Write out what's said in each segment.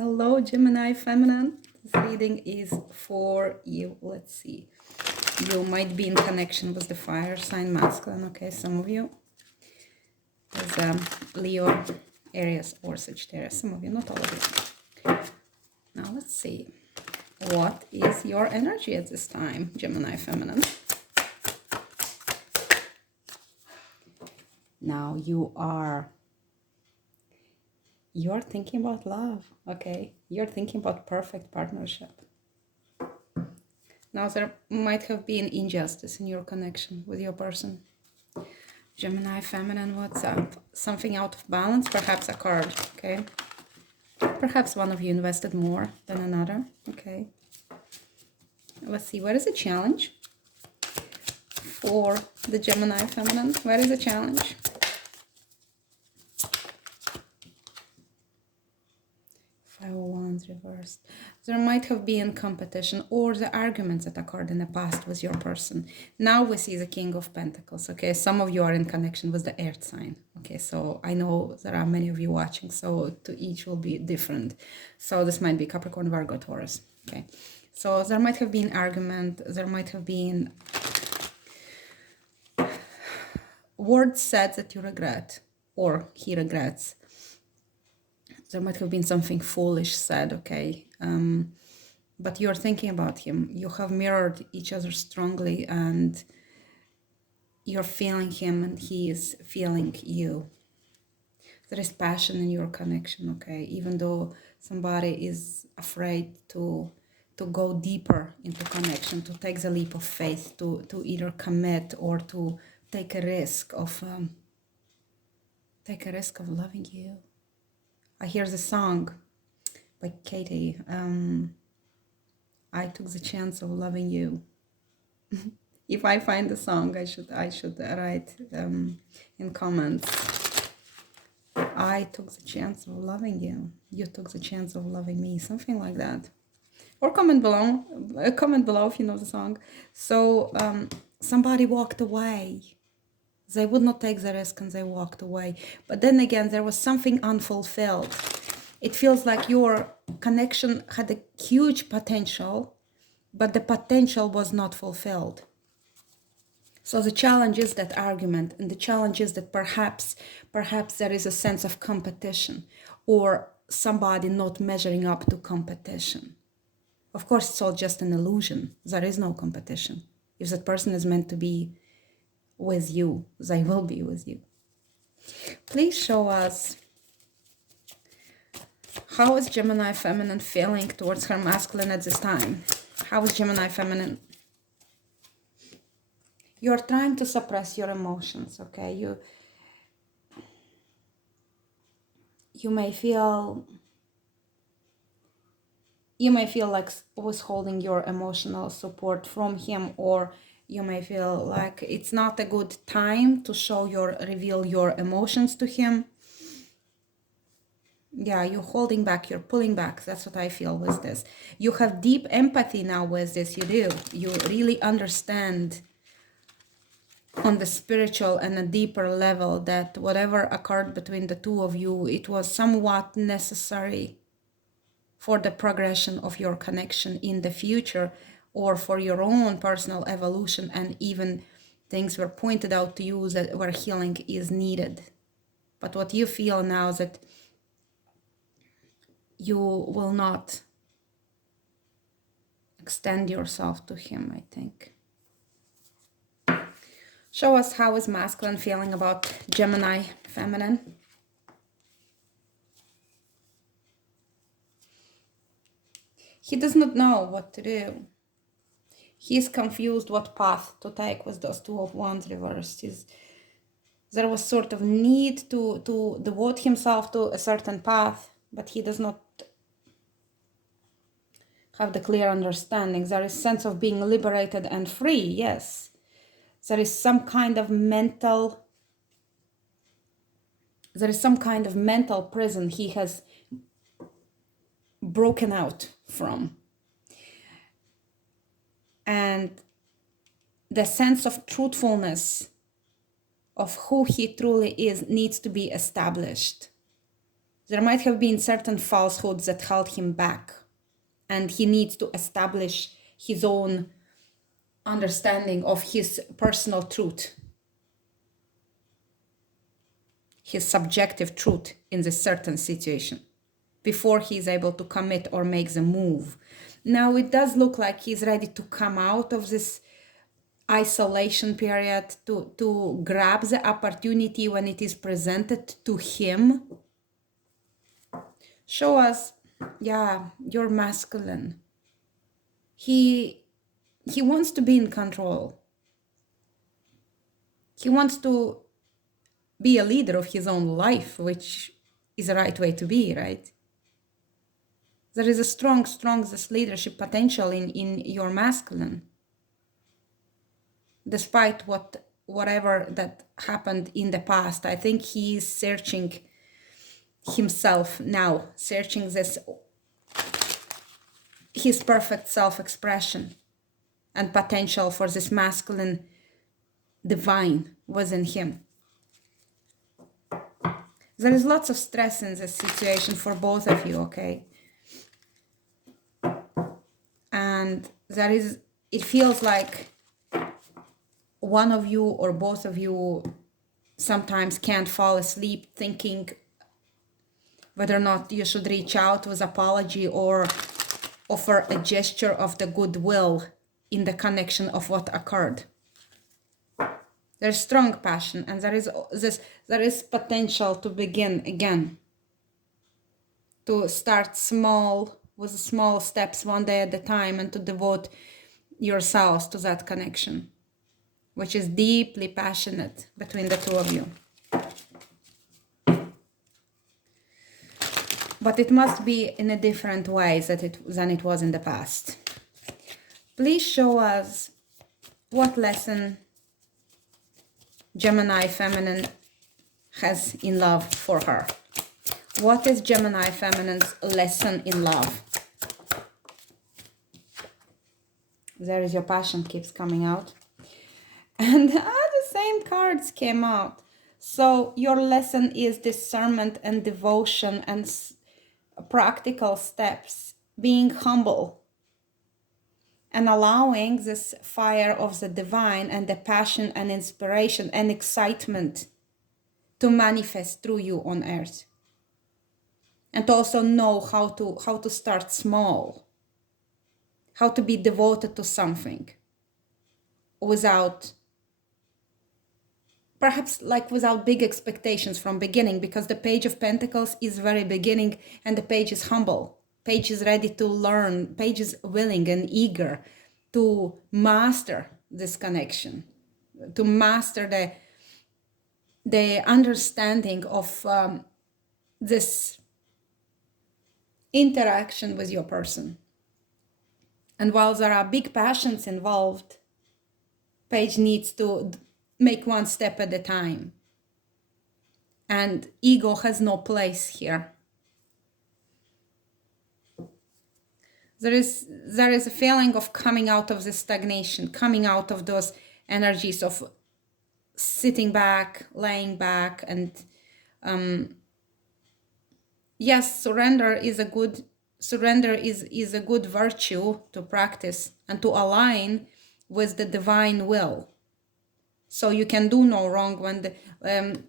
Hello, Gemini feminine. This reading is for you. Let's see. You might be in connection with the fire sign masculine. Okay, some of you is Leo, Aries, or Sagittarius. Some of you, not all of you. Now let's see. What is your energy at this time, Gemini feminine? Now you're thinking about love, okay? You're thinking about perfect partnership. Now there might have been injustice in your connection with your person. Gemini feminine, what's up? Something out of balance, perhaps a card, okay? Perhaps one of you invested more than another, okay? Let's see, where is the challenge for the Gemini feminine? Where is the challenge? Wands reversed. There might have been competition or the arguments that occurred in the past with your person. Now we see the King of Pentacles, okay? Some of you are in connection with the earth sign, okay? So I know there are many of you watching, so to each will be different. So this might be Capricorn, Virgo, Taurus, okay? So there might have been argument, there might have been words said that you regret or he regrets. There might have been something foolish said, okay? But you're thinking about him. You have mirrored each other strongly and you're feeling him and he is feeling you. There is passion in your connection, okay? Even though somebody is afraid to go deeper into connection, to take the leap of faith, to either commit or to take a risk of loving you. I hear the song by Katie. I took the chance of loving you. If I find the song, I should write in comments. I took the chance of loving you. You took the chance of loving me. Something like that. Or comment below. Comment below if you know the song. So somebody walked away. They would not take the risk and they walked away. But then again, there was something unfulfilled. It feels like your connection had a huge potential, but the potential was not fulfilled. So the challenge is that argument, and the challenge is that perhaps there is a sense of competition or somebody not measuring up to competition. Of course, it's all just an illusion. There is no competition. If that person is meant to be with you, they will be with you. Please show us, how is Gemini feminine feeling towards her masculine at this time? How is Gemini feminine? You're trying to suppress your emotions, okay? You may feel like withholding your emotional support from him, or you may feel like it's not a good time to reveal your emotions to him. Yeah, you're holding back, you're pulling back. That's what I feel with this. You have deep empathy now with this, you do. You really understand on the spiritual and a deeper level that whatever occurred between the two of you, it was somewhat necessary for the progression of your connection in the future, or for your own personal evolution, and even things were pointed out to you that where healing is needed. But what you feel now is that you will not extend yourself to him, I think. Show us, how is masculine feeling about Gemini feminine? He does not know what to do. He is confused what path to take with those Two of Wands reversed. There was sort of need to devote himself to a certain path, but he does not have the clear understanding. There is sense of being liberated and free, yes. There is some kind of mental prison he has broken out from. And the sense of truthfulness of who he truly is needs to be established. There might have been certain falsehoods that held him back, and he needs to establish his own understanding of his personal truth, his subjective truth in this certain situation, before he is able to commit or make the move. Now it does look like he's ready to come out of this isolation period, to grab the opportunity when it is presented to him. Show us, yeah, you're masculine. He wants to be in control. He wants to be a leader of his own life, which is the right way to be, right? There is a strong this leadership potential in your masculine. Despite whatever that happened in the past, I think he is searching himself now, searching his perfect self-expression and potential for this masculine divine within him. There is lots of stress in this situation for both of you, okay? And it feels like one of you or both of you sometimes can't fall asleep thinking whether or not you should reach out with apology or offer a gesture of the goodwill in the connection of what occurred. There's strong passion, and there is potential to begin again, to start small, with small steps, one day at a time, and to devote yourselves to that connection, which is deeply passionate between the two of you. But it must be in a different way than it was in the past. Please show us what lesson Gemini feminine has in love for her. What is Gemini feminine's lesson in love? There is your passion, keeps coming out. And the same cards came out. So your lesson is discernment and devotion and practical steps, being humble and allowing this fire of the divine and the passion and inspiration and excitement to manifest through you on earth. And also know how to start small, how to be devoted to something without big expectations from beginning, because the Page of Pentacles is very beginning and the page is humble. Page is ready to learn. Page is willing and eager to master this connection, to master the understanding of this interaction with your person. And while there are big passions involved, Page needs to make one step at a time. And ego has no place here. There is a feeling of coming out of the stagnation, coming out of those energies of sitting back, laying back, and yes, surrender is a good virtue to practice and to align with the divine will. So you can do no wrong when the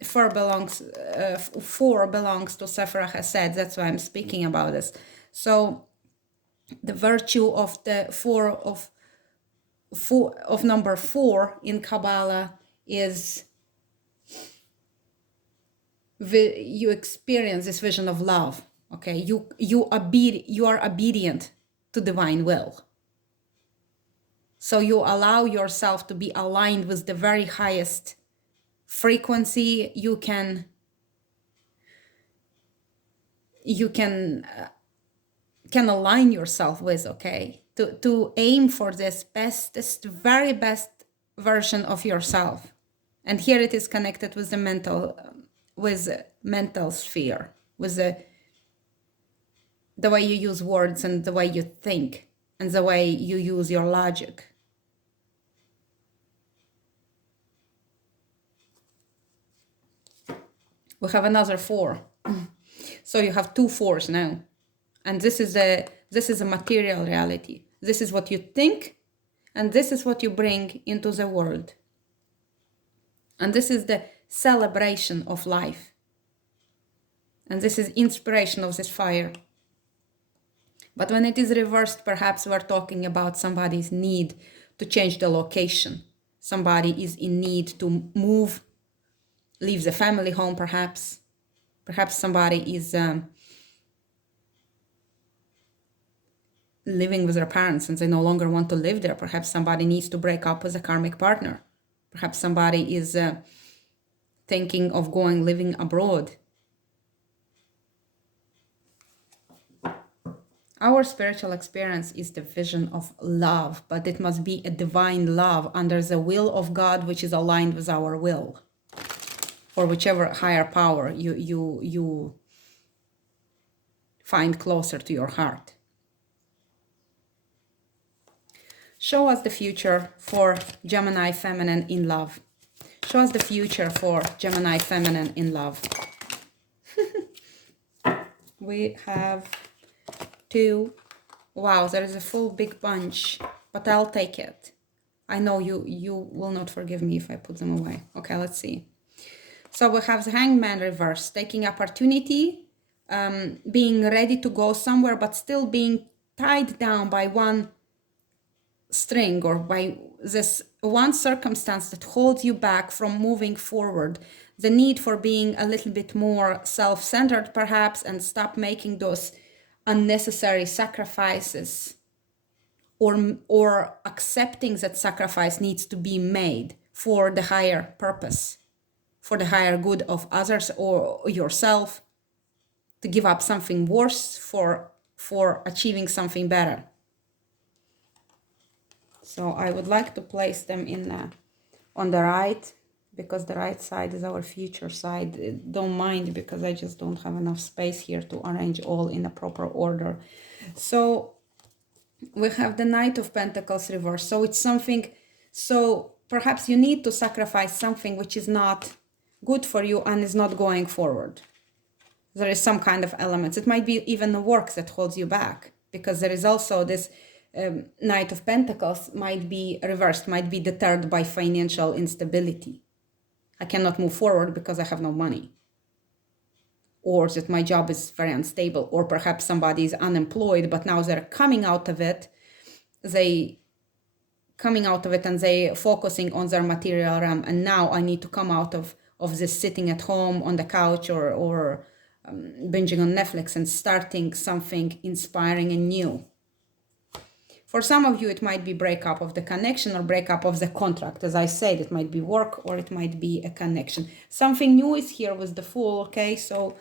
four belongs to Sephira Chesed. That's why I'm speaking about this. So the virtue of the of number 4 in Kabbalah is you experience this vision of love. Okay, you are obedient to divine will. So you allow yourself to be aligned with the very highest frequency you can align yourself with, okay? To aim for this very best version of yourself. And here it is connected with the mental sphere, with the way you use words and the way you think and the way you use your logic. We have another 4. So you have 2 4s now. And this is a material reality. This is what you think, and this is what you bring into the world. And this is the celebration of life. And this is inspiration of this fire. But when it is reversed, perhaps we're talking about somebody's need to change the location. Somebody is in need to move, leave the family home, perhaps. Perhaps somebody is living with their parents and they no longer want to live there. Perhaps somebody needs to break up with a karmic partner. Perhaps somebody is thinking of living abroad. Our spiritual experience is the vision of love, but it must be a divine love under the will of God, which is aligned with our will, or whichever higher power you find closer to your heart. Show us the future for Gemini feminine in love. Show us the future for Gemini feminine in love. We have 2. Wow, there is a full big bunch, but I'll take it. I know you will not forgive me if I put them away. Okay, let's see. So we have the Hangman reverse, taking opportunity, being ready to go somewhere, but still being tied down by one string or by this one circumstance that holds you back from moving forward. The need for being a little bit more self-centered, perhaps, and stop making those unnecessary sacrifices, or accepting that sacrifice needs to be made for the higher purpose, for the higher good of others or yourself, to give up something worse for achieving something better. So I would like to place them in on the right, because the right side is our future side. Don't mind, because I just don't have enough space here to arrange all in a proper order. So we have the Knight of Pentacles reverse. So it's something, so perhaps you need to sacrifice something which is not good for you and is not going forward. There is some kind of elements. It might be even the work that holds you back, because there is also this Knight of Pentacles might be reversed, might be deterred by financial instability. I cannot move forward because I have no money. Or that my job is very unstable, or perhaps somebody is unemployed, but now they're coming out of it. And they focusing on their material realm. And now I need to come out of this sitting at home on the couch or binging on Netflix and starting something inspiring and new. For some of you, it might be breakup of the connection or breakup of the contract. As I said, it might be work or it might be a connection. Something new is here with the Fool, okay? So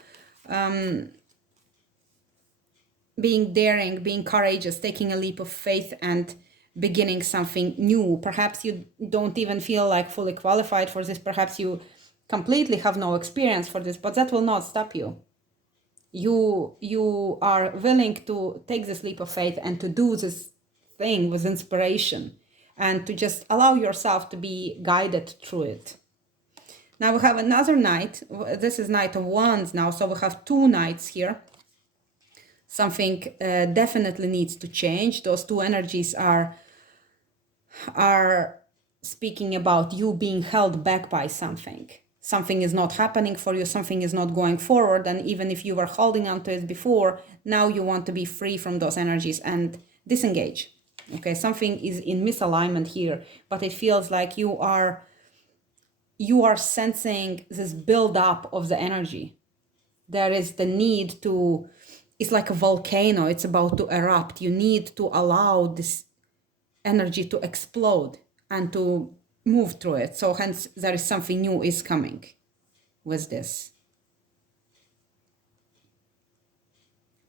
being daring, being courageous, taking a leap of faith and beginning something new. Perhaps you don't even feel like fully qualified for this. Perhaps you completely have no experience for this, but that will not stop you. You are willing to take this leap of faith and to do this thing with inspiration and to just allow yourself to be guided through it. Now we have another Knight. This is Knight of Wands now, so we have 2 Knights here. Something definitely needs to change. Those 2 energies are speaking about you being held back by something. Something is not happening for you, something is not going forward, and even if you were holding on to it before, now you want to be free from those energies and disengage. Okay, something is in misalignment here, but it feels like you are sensing this build-up of the energy. There is the need to, it's like a volcano, it's about to erupt. You need to allow this energy to explode and to move through it. So hence there is something new is coming with this.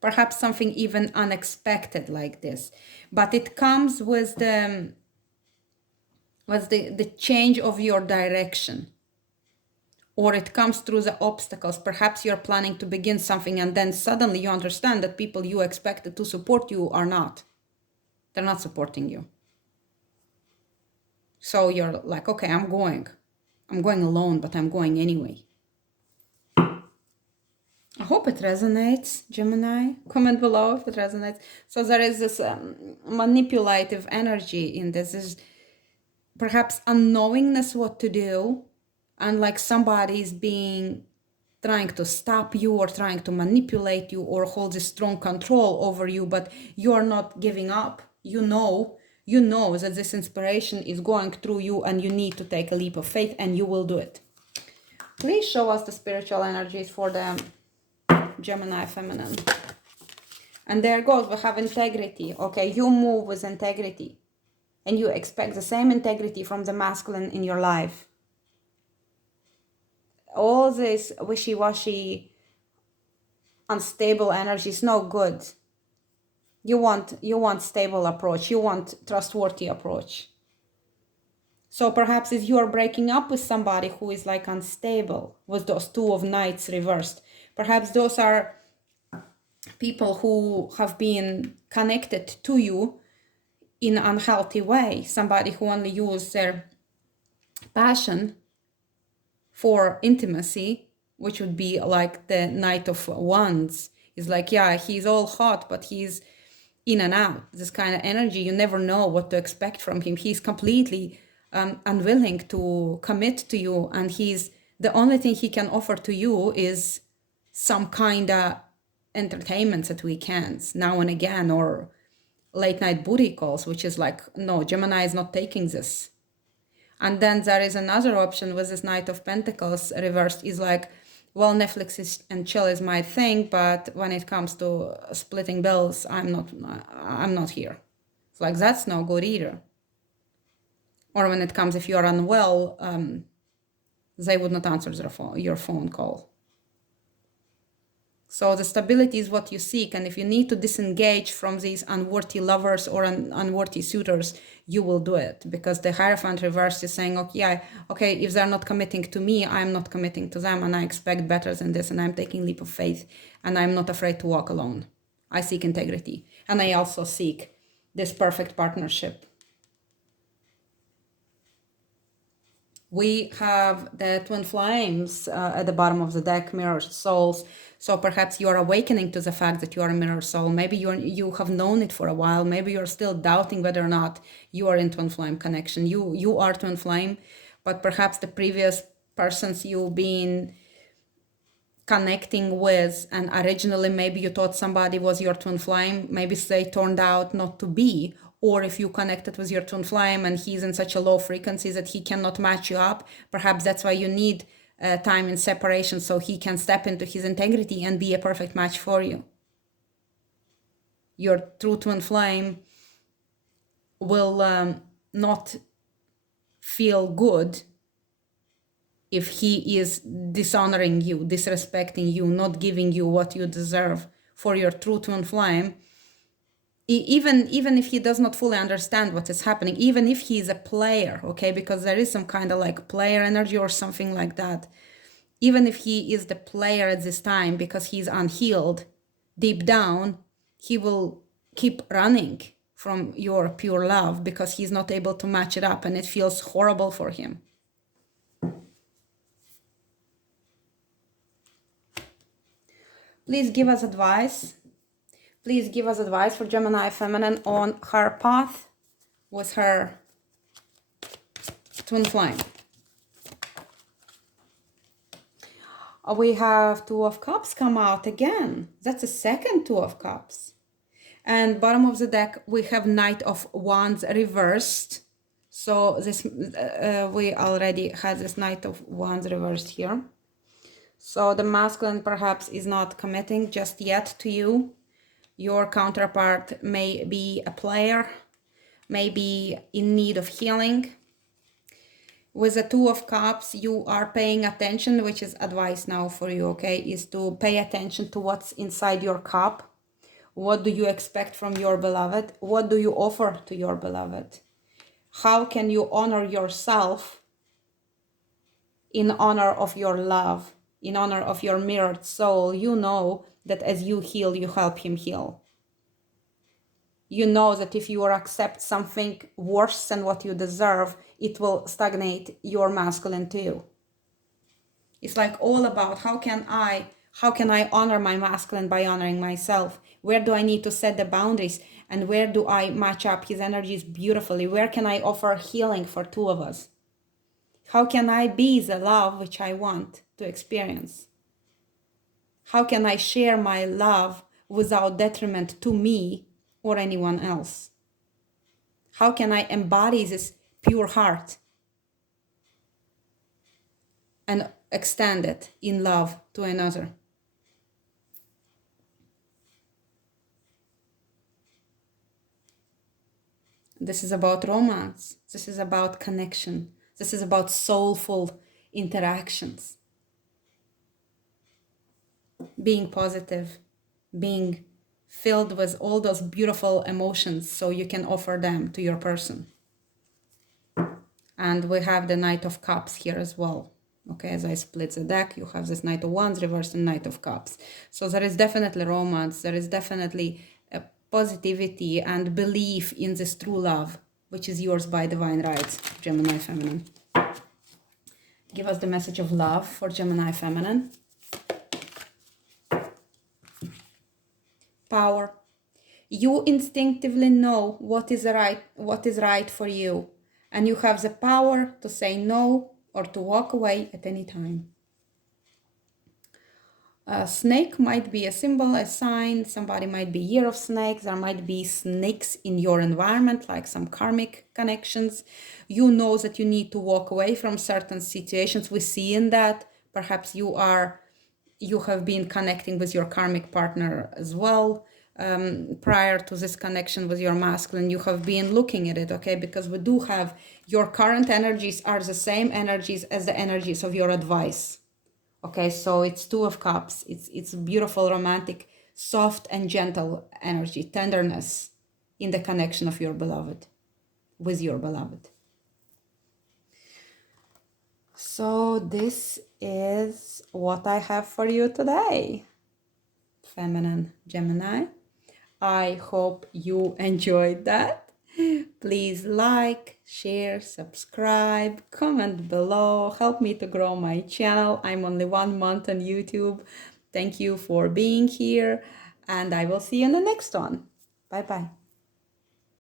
Perhaps something even unexpected like this, but it comes with the change of your direction, or it comes through the obstacles. Perhaps you're planning to begin something and then suddenly you understand that people you expected to support you are not. They're not supporting you. So you're like, okay, I'm going alone, but I'm going anyway. I hope it resonates, Gemini. Comment below if it resonates. So there is this manipulative energy in this. Is perhaps unknowingness what to do, and like somebody is trying to stop you or trying to manipulate you or hold a strong control over you, but you are not giving up. You know that this inspiration is going through you and you need to take a leap of faith and you will do it. Please show us the spiritual energies for the Gemini feminine. And there goes, we have integrity. Okay, you move with integrity and you expect the same integrity from the masculine in your life. All this wishy-washy, unstable energy is no good. You want stable approach. You want trustworthy approach. So perhaps if you are breaking up with somebody who is like unstable, with those two of knights reversed, perhaps those are people who have been connected to you in an unhealthy way. Somebody who only uses their passion for intimacy, which would be like the Knight of Wands. Is like, yeah, he's all hot, but he's in and out. This kind of energy, you never know what to expect from him. He's completely unwilling to commit to you, and the only thing he can offer to you is some kind of entertainments at weekends now and again, or late night booty calls, which is like, no, Gemini is not taking this. And then there is another option with this Knight of Pentacles reversed, is like, well, Netflix and chill is my thing, but when it comes to splitting bills, I'm not here. It's like, that's no good either. Or when it comes, if you're unwell, they would not answer your phone call. So the stability is what you seek. And if you need to disengage from these unworthy lovers or unworthy suitors, you will do it. Because the Hierophant reverse is saying, okay, if they're not committing to me, I'm not committing to them. And I expect better than this. And I'm taking leap of faith. And I'm not afraid to walk alone. I seek integrity. And I also seek this perfect partnership. We have the twin flames at the bottom of the deck, mirror souls. So perhaps you are awakening to the fact that you are a mirror soul. Maybe you have known it for a while. Maybe you're still doubting whether or not you are in twin flame connection. You are twin flame, but perhaps the previous persons you've been connecting with, and originally maybe you thought somebody was your twin flame, maybe they turned out not to be. Or if you connected with your twin flame and he's in such a low frequency that he cannot match you up, perhaps that's why you need time in separation, so he can step into his integrity and be a perfect match for you. Your true twin flame will not feel good if he is dishonoring you, disrespecting you, not giving you what you deserve. For your true twin flame, even if he does not fully understand what is happening, even if he is a player, okay, because there is some kind of like player energy or something like that, even if he is the player at this time because he's unhealed, deep down, he will keep running from your pure love because he's not able to match it up and it feels horrible for him. Please give us advice. Please give us advice for Gemini feminine on her path with her twin flame. We have Two of Cups come out again. That's the second Two of Cups. And bottom of the deck, we have Knight of Wands reversed. So this we already had this Knight of Wands reversed here. So the masculine perhaps is not committing just yet to you. Your counterpart may be a player, may be in need of healing. With the Two of Cups, you are paying attention, which is advice now for you, okay, is to pay attention to what's inside your cup. What do you expect from your beloved? What do you offer to your beloved? How can you honor yourself in honor of your love, in honor of your mirrored soul? You know that as you heal, you help him heal. You know that if you accept something worse than what you deserve, it will stagnate your masculine too. It's like all about how can I How can I honor my masculine by honoring myself? Where do I need to set the boundaries? And where do I match up his energies beautifully? Where can I offer healing for two of us? How can I be the love which I want to experience? How can I share my love without detriment to me or anyone else? How can I embody this pure heart and extend it in love to another? This is about romance. This is about connection. This is about soulful interactions. Being positive, being filled with all those beautiful emotions so you can offer them to your person. And we have the Knight of Cups here as well. Okay, as I split the deck, you have this Knight of Wands reversed and Knight of Cups. So there is definitely romance. There is definitely a positivity and belief in this true love, which is yours by divine rights, Gemini Feminine. Give us the message of love for Gemini Feminine. Power. You instinctively know what is right for you, and you have the power to say no or to walk away at any time. A snake might be a symbol, a sign. Somebody might be year of snake. There might be snakes in your environment, like some karmic connections. You know that you need to walk away from certain situations. We see in that perhaps you have been connecting with your karmic partner as well. Prior to this connection with your masculine, you have been looking at it, okay? Because we do have your current energies are the same energies as the energies of your advice. Okay, so it's Two of Cups. It's beautiful, romantic, soft and gentle energy, tenderness in the connection of your beloved, with your beloved. So this is what I have for you today, Feminine Gemini. I hope you enjoyed that. Please like, share, subscribe, comment below. Help me to grow my channel. I'm only 1 month on YouTube. Thank you for being here, and I will see you in the next one. Bye-bye.